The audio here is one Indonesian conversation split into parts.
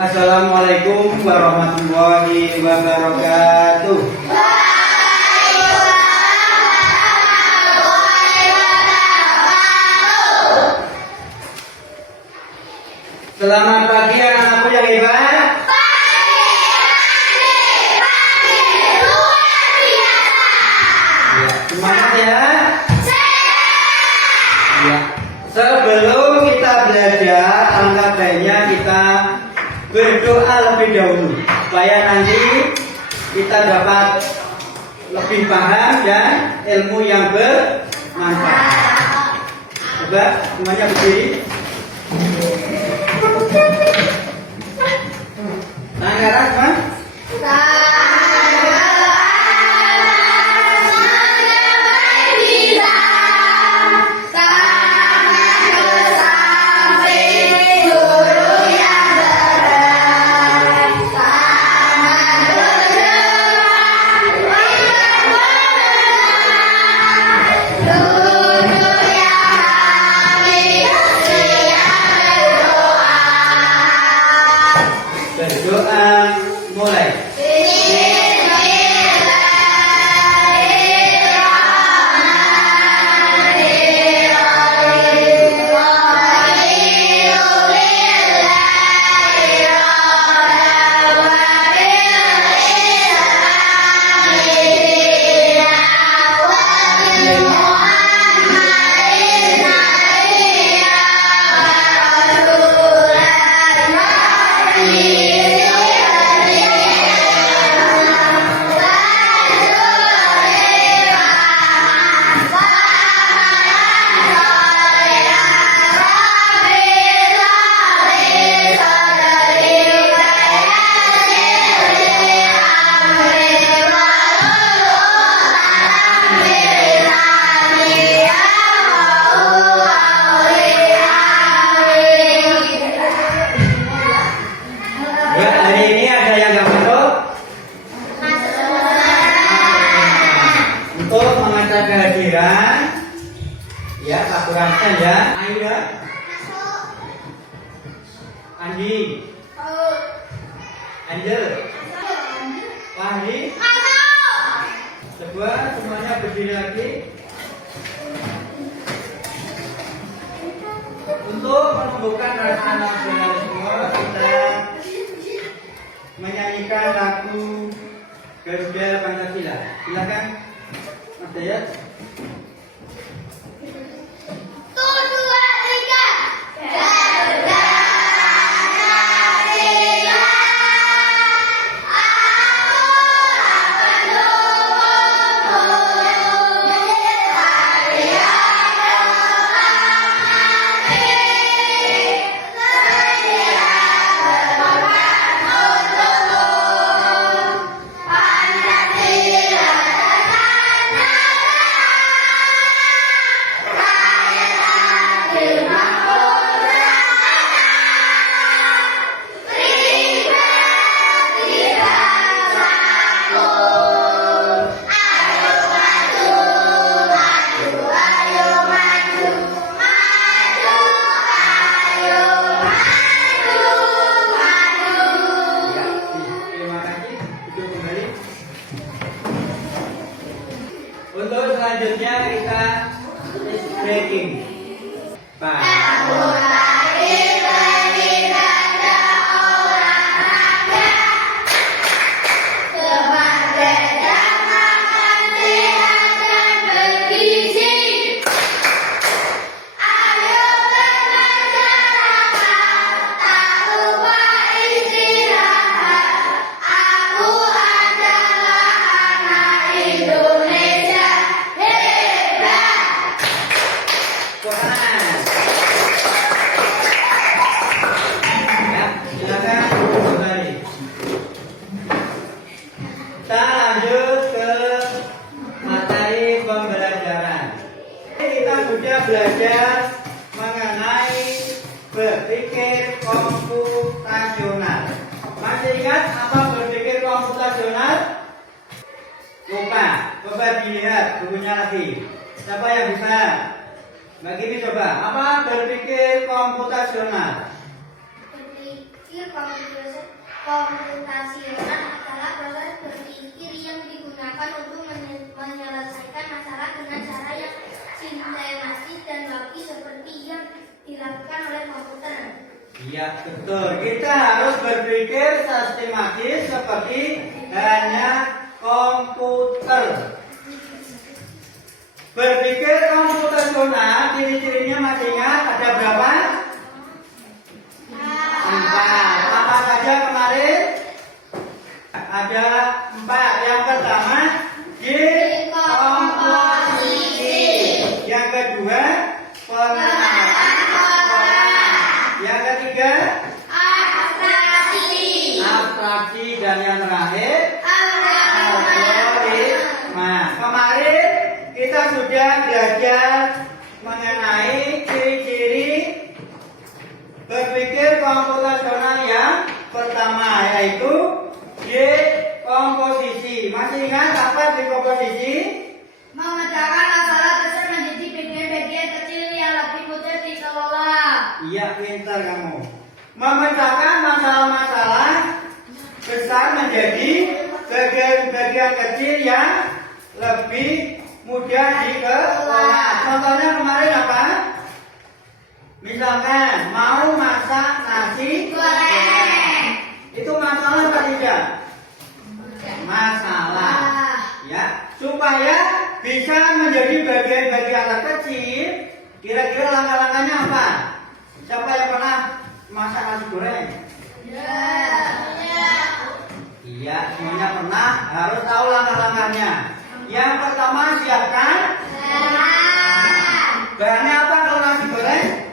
Assalamualaikum warahmatullahi wabarakatuh. Selamat pagi anak-anakku yang hebat. Ya, semangat ya. Ya. Sebelum kita belajar, alangkah baiknya kita berdoa lebih dahulu supaya nanti kita dapat lebih paham dan ilmu yang bermanfaat. Coba semuanya berdiri. Tangan kan? Berdoa mulai. Untuk mengantar kehadiran, ya laporankan ya. Aida, Andi, Angel, Fahri, coba semuanya berdiri lagi. Untuk menumbuhkan rasa nasionalisme, kita menyanyikan lagu Garuda Pancasila. Silakan. Ada ya? Untuk selanjutnya kita breaking. Kita lanjut ke materi pembelajaran. Kita sudah belajar mengenai berpikir komputasional. Masih ingat apa berpikir komputasional? Lupa. Coba dilihat bukunya lagi. Siapa yang bisa? Mbak Kimi coba. Apa berpikir komputasional? berpikir komputasional adalah proses berpikir yang digunakan untuk menyelesaikan masalah dengan cara yang sistematis dan logis seperti yang dilakukan oleh komputer. Iya, betul. Kita harus berpikir sistematis seperti hanya komputer. Berpikir komputasional, ciri-cirinya masih ingat ada berapa? 4. Apa saja kemarin? Ada 4. Yang pertama, komposisi. Yang kedua, pengenalan orang. Yang ketiga, abstraksi. Dan yang terakhir, algoritma. Kemarin kita sudah belajar mengenai ciri-ciri berpikir komputasional yang pertama, yaitu dekomposisi. Masih ingat apa dekomposisi? Memecahkan masalah tersebut menjadi bagian-bagian kecil yang lebih mudah dikelola. Iya, pintar kamu. Memecahkan masalah-masalah besar menjadi bagian-bagian kecil yang lebih mudah dikelola. Contohnya kemarin apa? Misalkan mau masak nasi goreng. Itu masalah apa tidak? Masalah. Ya, supaya bisa menjadi bagian-bagian kecil, kira-kira langkah-langkahnya apa? Siapa yang pernah masak nasi goreng? Iya, semuanya pernah. Harus tahu langkah-langkahnya. Yang pertama, siapkan bahannya apa kalau nasi goreng?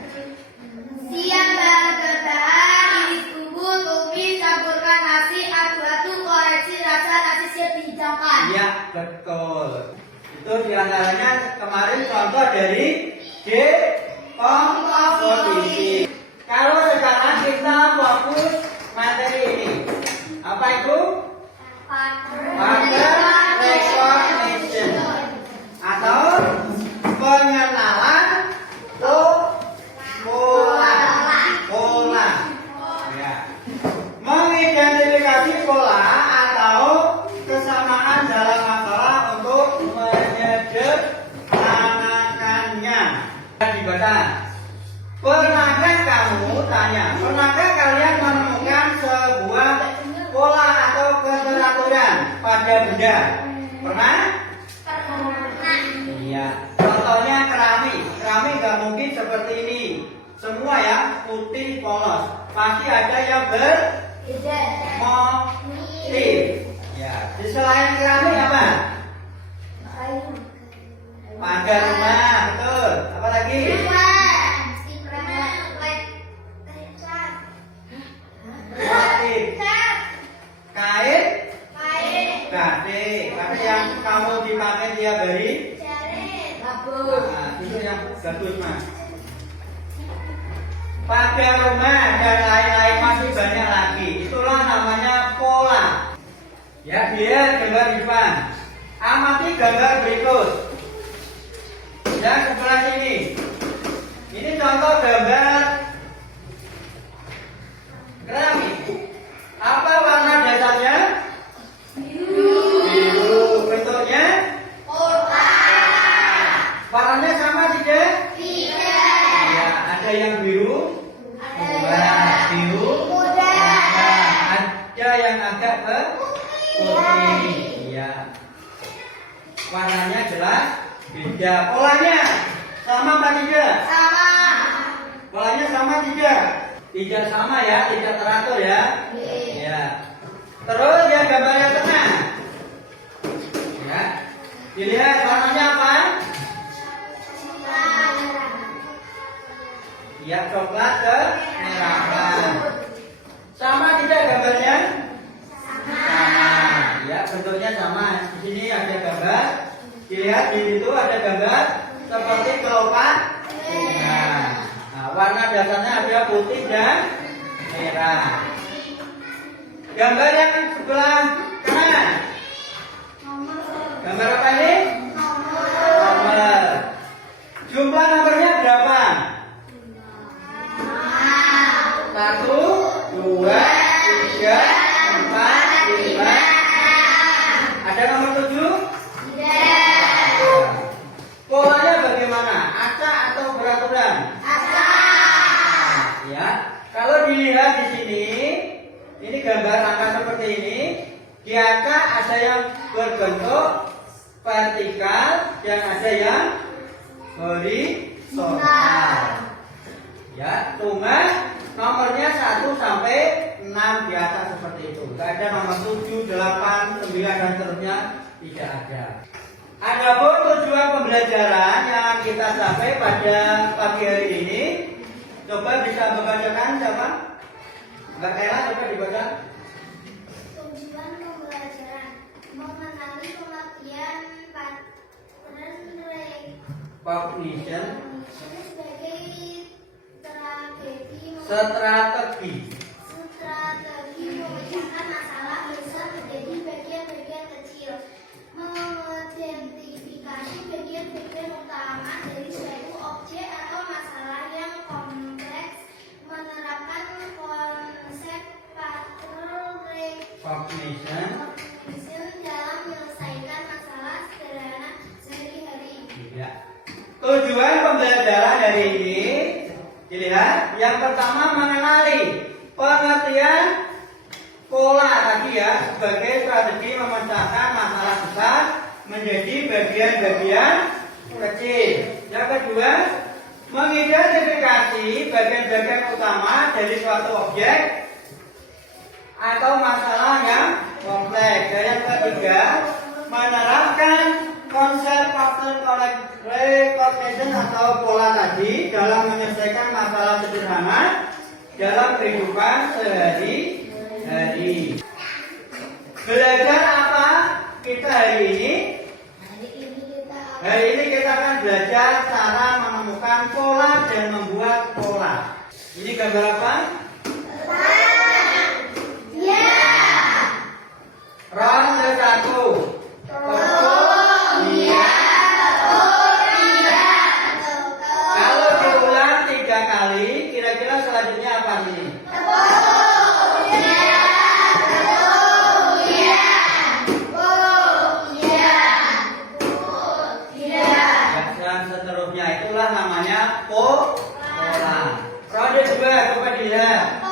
Siap bahan-bahan, iris bumbu, tumis, campurkan nasi, aduk-aduk, koreksi rasa nasi siap dihidangkan. Iya, betul. Itu diantaranya kemarin contoh dari dekomposisi. Kalau sekarang kita fokus materi ini, apa itu? Pattern recognition atau pengenalan pola. Ya. Mengidentifikasi pola atau kesamaan dalam masalah untuk menyederhanakannya. Dibaca. Pernahkah kalian menemukan sebuah pola atau keteraturan pada benda? Pernah? Iya. Contohnya keramik. Keramik nggak mungkin seperti ini. Semua ya putih polos. Pasti ada yang bermotif. Ya. Di selain keramik apa? Pagar rumah, betul. Apa lagi? Kain, batik yang kamu dipakai tiap hari. Nah, itu yang bagus mas. Pagar rumah dan lain-lain masih banyak lagi. Itulah namanya pola. Ya, biar gambar di depan. Amati gambar berikut. Yang sebelah sini. Ini contoh gambar keramik. Apa warna dasarnya? Biru. Bentuknya? Warnanya sama tidak? Ya, ada yang biru. Biru. Ada yang agak putih. Ya. Warnanya jelas beda. Polanya sama apa tidak? Polanya sama tidak? Tidak sama ya, tidak teratur ya. Ya. Terus ya gambar yang tengah. Ya. Dilihat warnanya apa? Ya, coklat ke merahan. Sama tidak gambarnya? Sama. Ya, bentuknya sama. Di sini ada gambar. Dilihat di situ ada gambar seperti kelopak bunga. Nah, warna dasarnya ada putih dan merah. Gambar yang sebelah kanan. Gambar apa ini? Nomor. Jumlah nomornya berapa? 1, 2, 2, 3, 4, 5. Ada nomor 7? Tidak. Polanya bagaimana? Acak atau beraturan? Ya. Kalau dilihat di sini, ini gambar angka seperti ini. Di acak ada yang berbentuk vertikal dan ada yang horizontal. Ya, cuma nomornya 1 sampai 6 di atas seperti itu. Tidak ada nomor 7, 8, 9 dan seterusnya, tidak ada. Adapun tujuan pembelajaran yang kita capai pada pagi hari ini, coba bisa membacakan siapa? Mbak Ella, coba dibaca. Tujuan pembelajaran mengenali pengertian pattern Cognition, sebagai strategi. strategi memecahkan masalah bisa menjadi bagian-bagian kecil, mengidentifikasi bagian-bagian utama dari suatu objek atau masalah yang kompleks, menerapkan konsep pattern Cognition. dalam menyelesaikan masalah sederhana sehari-hari. Ya. Tujuan pembelajaran hari ini dilihat, yang pertama mengenali pengertian pola tadi ya, sebagai strategi memecahkan masalah besar menjadi bagian-bagian kecil. Yang kedua, mengidentifikasi bagian-bagian utama dari suatu objek atau masalah yang kompleks. Dan yang ketiga, menerapkan konsep pattern recognition atau pola tadi dalam menyelesaikan masalah sederhana dalam kehidupan sehari-hari. Belajar apa kita hari ini? Hari ini kita akan belajar cara menemukan pola dan membuat pola. Ini gambar apa? Ronde 1. Kalau diulang 3 kali, kira-kira selanjutnya apa ini? Dan seterusnya itulah namanya pola. Ronde 2, coba dilihat.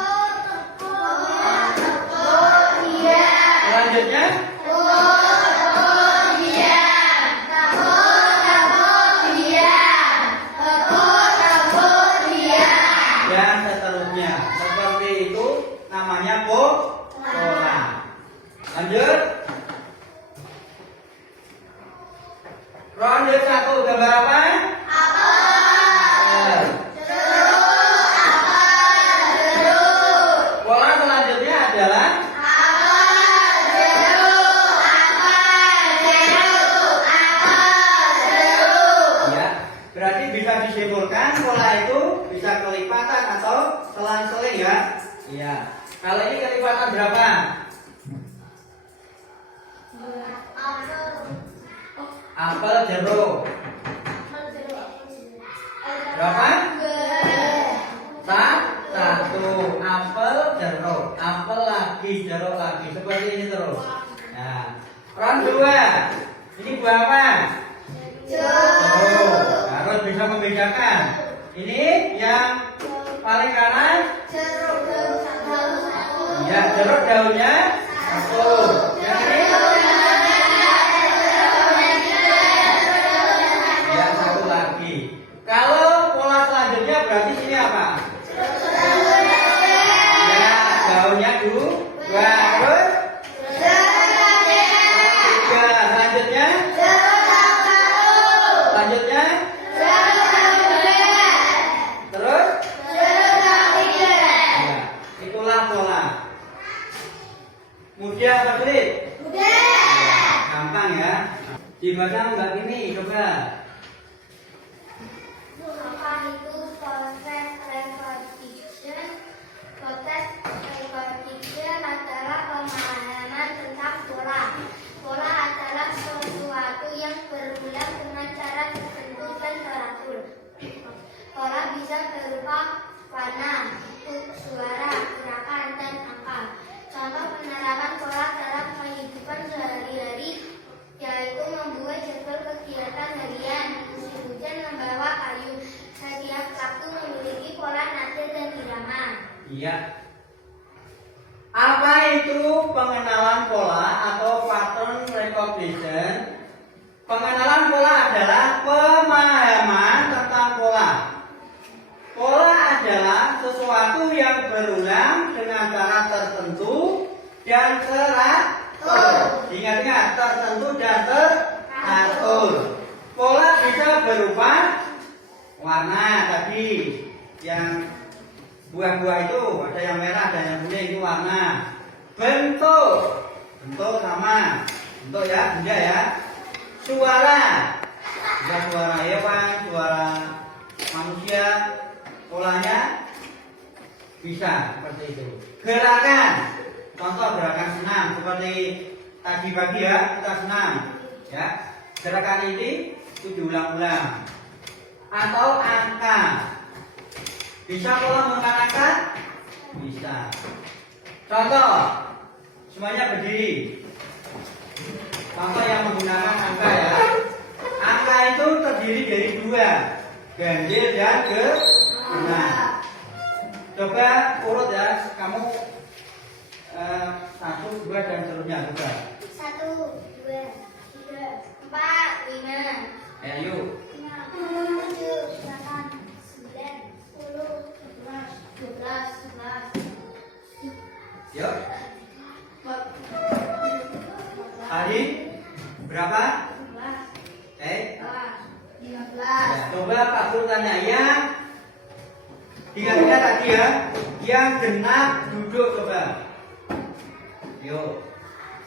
Selanjutnya dan seterusnya. Seperti itu namanya pola. Lanjut. Ronde 1 gambar apa? Pola selanjutnya adalah ya, berarti bisa disimpulkan pola itu bisa kelipatan atau selang-seling ya. Iya. Kalau ini kelipatan berapa? Apel jeruk. Berapa? Satu. Apel jeruk. Apel lagi, jeruk lagi. Seperti ini terus. Nah, ron 2. Ini buah apa? Jeruk. Harus bisa membedakan. Ini yang paling kanan. Ya, jeruk daunnya satu. Yang ini? Ya, satu lagi. Kalau pola selanjutnya berarti ini apa? Ya, daunnya dua. Terus? Tiga. Selanjutnya? Selanjutnya? Terus? Ya, itulah pola. Mudah apa sulit? Gampang ya. Dibaca Mbak ini coba. Apa itu proses recognition? Proses recognition adalah pemahaman tentang pola. Pola adalah sesuatu yang berulang dengan cara tertentu dan teratur. Pola bisa berupa warna, bentuk, suara, gerakan, Iya. Apa itu pengenalan pola atau pattern recognition? Pengenalan pola adalah pemahaman tentang pola. Pola adalah sesuatu yang berulang dengan cara tertentu dan teratur. Ingat-ingat, tertentu dan teratur. Pola bisa berupa warna tadi, yang buah-buah itu ada yang merah dan yang kuning itu warna. Bentuk sama, bentuk ya, benda ya. Suara, bisa suara hewan, suara manusia, polanya bisa seperti itu. Gerakan, contoh gerakan senam seperti tadi pagi ya, kita senam ya. Gerakan ini itu diulang-ulang. Atau angka, bisa pola menggunakan angka? Bisa. Contoh, semuanya berdiri. Contoh yang menggunakan angka ya. Angka itu terdiri dari dua, ganjil dan genap. Coba urut ya, kamu 1, 2 dan seterusnya juga. 1, 2, 3, 4, 5. Ya yuk. 6, 7, 8, 9, 10, 11, 12, 11. Yuk. Hari berapa? 11, Eh, 15. ya, coba Pak Guru tanya ya. Ingat-ingat tadi ya, yang genap duduk coba. Yuk.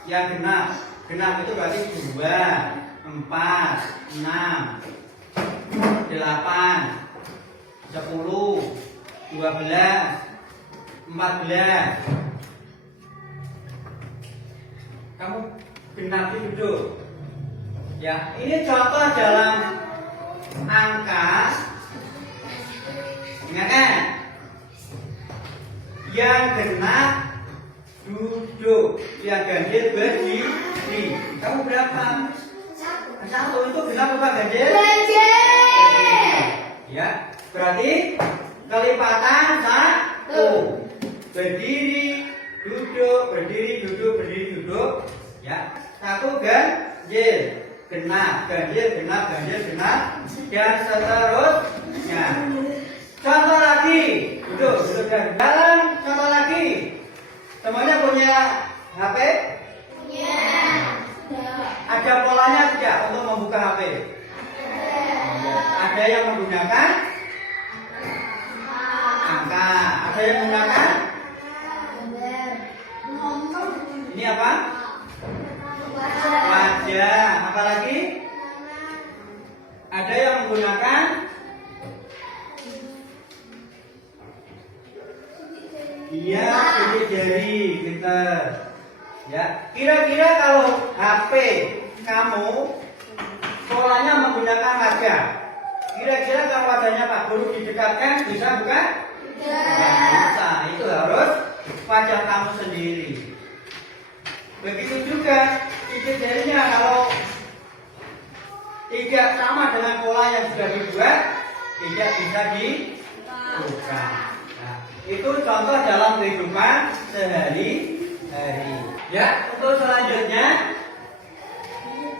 Yang genap itu berarti 2, 4, 6, 8, 10, 12, 14. Kamu genap duduk. Ya, ini contoh dalam angka. Ingat kan? Yang genap duduk, yang ganjil berdiri. Kamu berapa? 1 itu genap apa ganjil? Ya, berarti kelipatan 1. Berdiri, duduk, berdiri, duduk, berdiri, duduk. Ya, 1 ganjil. Genap, ganjil, genap, ganjil, genap, dan seterusnya. Contoh lagi, duduk dan jalan. Contoh lagi, semuanya punya HP? Punya. Ada polanya tidak untuk membuka HP? Ada yang menggunakan angka, ada yang menggunakan ini apa? Wajah. Apalagi? Ada yang menggunakan iya, sidik jari, pinter. Ya, kira-kira kalau HP kamu polanya menggunakan wajah, kira-kira kalau wajahnya Pak Guru didekatkan bisa bukan? Bisa. Itu harus wajah kamu sendiri. Begitu juga sidik jarinya, kalau tidak sama dengan pola yang sudah dibuat, tidak bisa dibuka. Nah, itu contoh dalam kehidupan sehari-hari. Ya, untuk selanjutnya,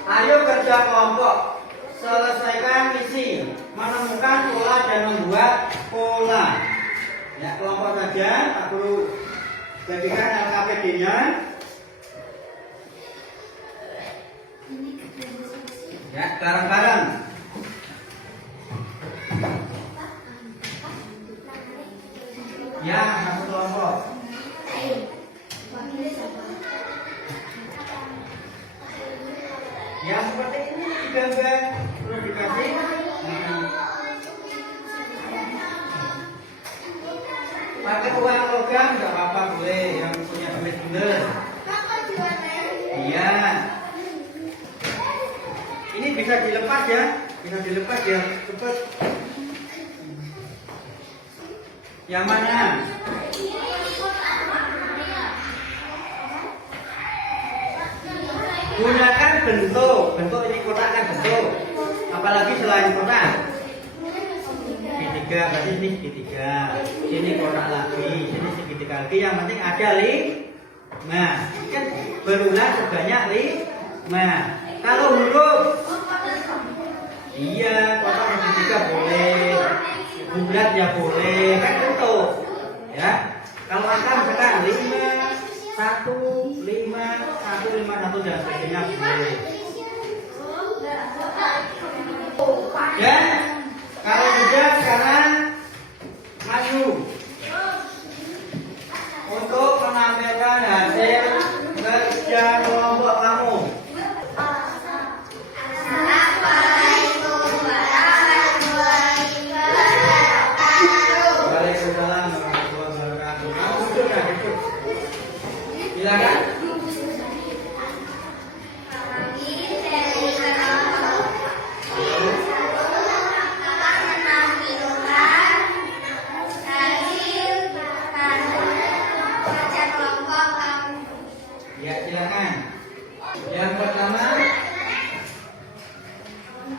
ayo kerja kelompok, selesaikan misi, menemukan pola dan membuat pola. Ya, kelompok saja, Pak Guru jadikan LKPD-nya. Ya, bareng-bareng. Ya, satu kelompok. Ya, seperti ini digambar, terus dikasih. Pakai uang logam nggak apa-apa, boleh, yang punya duit bener. Iya. Ini bisa dilepas ya, cepat. Yang mana? Gunakan bentuk ini kotak kan bentuk. Apalagi selain kotak. Titik segitiga, berarti ini segitiga. Sini kotak lagi, sini segitiga lagi. Yang penting ada 5. Kan berulang sebanyak 5. Kalau huruf, iya, kotak segitiga boleh, bulat ya boleh, kan bentuk. Ya, kalau angka misalkan 5, 1, 5, 1, 5, 1 dan sebagainya boleh. Dan kalau tidak sekarang maju untuk menampilkan hasil kerja kelompok kamu. Assalamualaikum warahmatullahi wabarakatuh. Waalaikumsalam warahmatullahi wabarakatuh. Kamu duduk ya, duduk. Silakan. Ya, silakan. Yang pertama,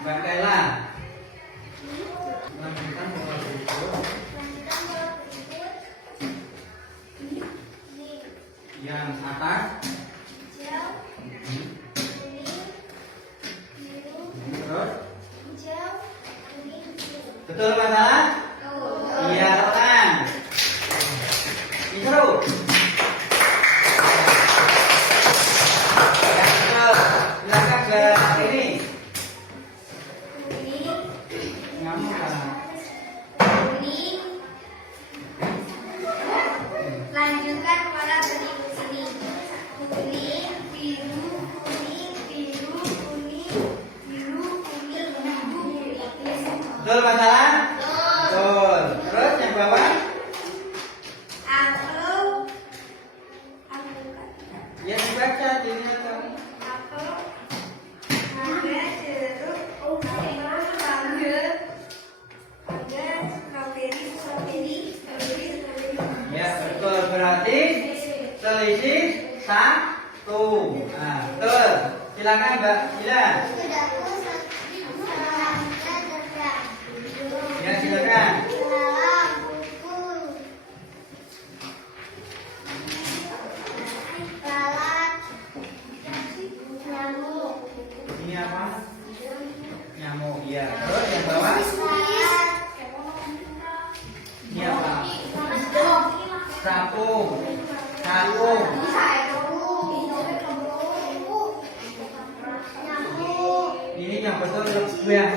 Mbak Kayla. Melanjutkan pola berikut. Yang atas. Terus. Betul masalah? Iya, tenang. Ini seru. Silakan ke ini. Nyamuk kan? Lanjutkan pada berikut ini. Kuning, biru, kuning, biru, kuning, biru, kuning, biru. Betul masalah? Betul. Terus yang bawah? Apel, Ya dibaca ini atau apel, mangga, jeruk, mangga, stroberi, stroberi. ya betul, berarti selisih 1. Nah, betul. Silakan Mbak Ila. Ya silakan. Ini apa? Nyamuk. Ya. Terus yang bawah? Ini apa? Capung. Capung. Ini yang betul yang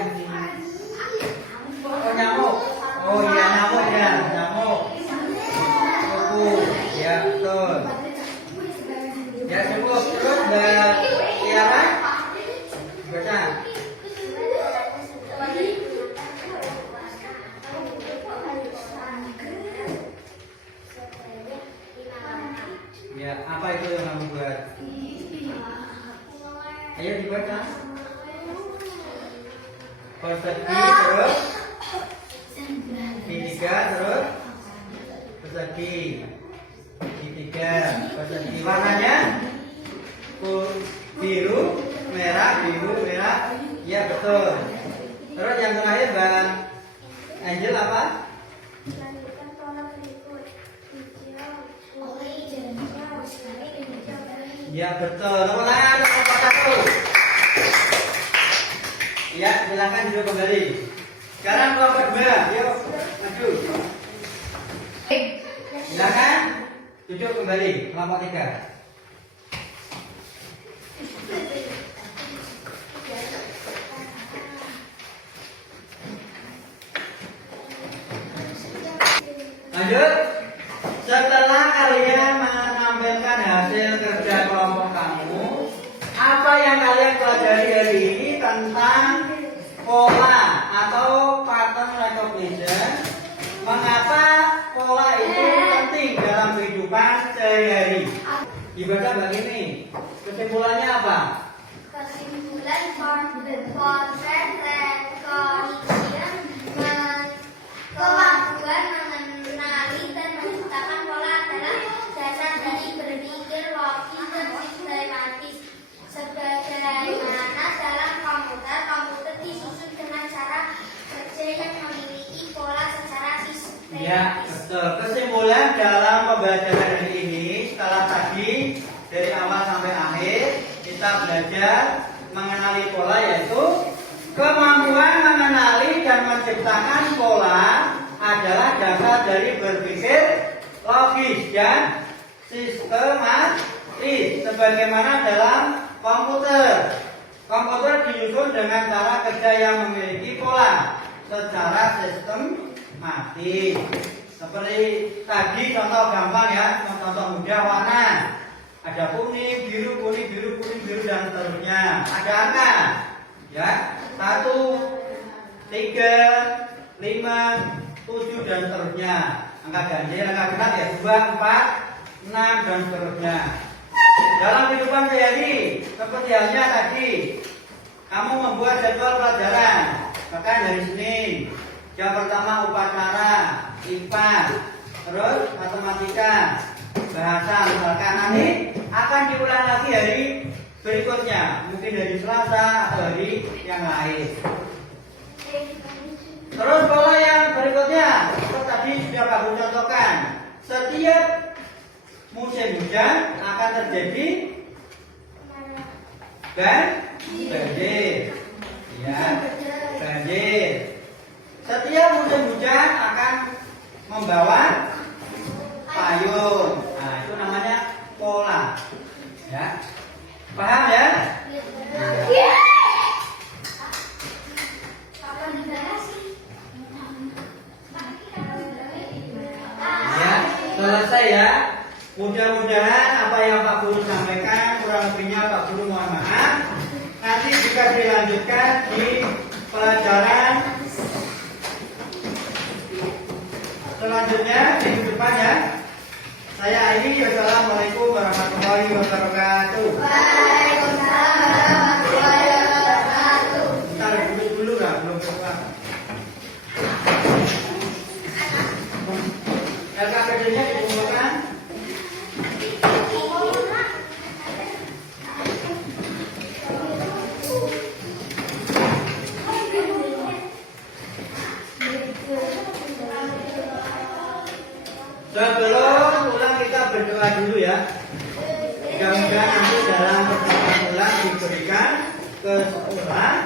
oh nyamuk. Oh iya nyamuk ya, nyamuk. Kuku. Ya betul. Ya cukup. Terus Mbak Tiara baca. Ya apa itu yang kamu buat? Ayo dibaca. Persegi terus segitiga terus persegi segitiga persegi warnanya biru merah ya betul. Terus yang terakhir Bang Angel apa? Ya betul. Tepuk tangan untuk kelompok 1. Ya silakan duduk kembali. Sekarang kelompok 2, yuk maju. Silakan duduk kembali kelompok 3. Lanjut. Setelah kalian menampilkan hasil kerja kelompok kamu, apa yang kalian pelajari hari ini tentang pola atau pattern recognition? Mengapa pola itu penting dalam kehidupan sehari-hari? Ibadah begini. Kesimpulannya apa? Kesimpulan potret recognition kemampuan mengenali dan menciptakan pola adalah dasar dari berpikir logis dan sistematis. Sebagaimana dalam komputer disusun dengan cara kerja yang memiliki pola kesimpulan dalam pembelajaran hari ini, setelah tadi dari awal sampai akhir kita belajar mengenali pola, yaitu kemampuan mengenali dan menciptakan pola adalah dasar dari berpikir logis dan sistematis. Sebagaimana dalam komputer, komputer disusun dengan cara kerja yang memiliki pola secara sistematis. Seperti tadi contoh gampang ya, contoh mudah warna. Ada kuning, biru, kuning, biru, kuning, biru dan seterusnya. Ada angka, ya, 1, 3, 5, 7 dan seterusnya. Angka ganjil, angka genap ya 2, 4, 6 dan seterusnya. Dalam kehidupan sehari, seperti halnya tadi, kamu membuat jadwal pelajaran. Bahkan dari Senin, jam pertama upacara, IPA, terus matematika, bahasa misalkan, nanti akan diulang lagi hari berikutnya, mungkin dari Selasa atau hari yang lain. Terus pola yang berikutnya, seperti tadi sudah Pak Guru contohkan, setiap musim hujan akan terjadi banjir, ya, banjir. Setiap musim hujan akan membawa payung. Nah, itu namanya pola. Ya. Paham ya? Ya, selesai ya. Mudah-mudahan apa yang Pak Guru sampaikan kurang lebihnya Pak Guru mohon maaf. Nanti juga dilanjutkan di pelajaran selanjutnya minggu depan ya. Saya akhiri. Wassalamualaikum warahmatullahi wabarakatuh. Waalaikumsalam warahmatullahi wabarakatuh. Bentar dulu lah, belum keluar. LKPD-nya dikumpulkan. Sebelum pulang kita berdoa dulu ya. Mudah-mudahan nanti dalam pertemuan pulang diberikan keseluruhan